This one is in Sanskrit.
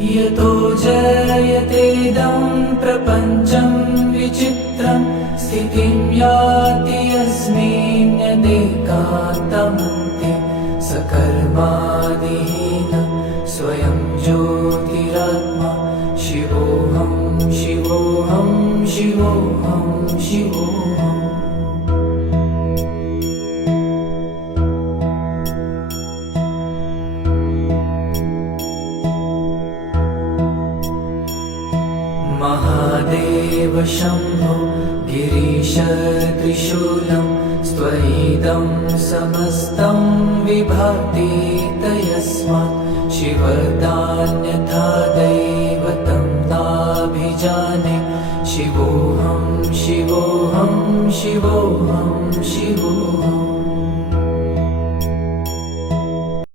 यतो जयतेदं प्रपञ्चं विचित्रं स्थितिं याति यस्मिन्नेकान्तमन्ते सकर्मादिहीनं स्वयं ज्योतिरात्मा शिवोऽहं शिवोऽहं शिवोऽहं शिवोऽहम्। महादेव शम्भो गिरीश त्रिशूलं स्त्वयिदं समस्तं विभाति तस्मात् शिवदान्यथा दैवतं नाभिजाने शिवोऽहं शिवोऽहं शिवोऽहं शिवोऽहम्।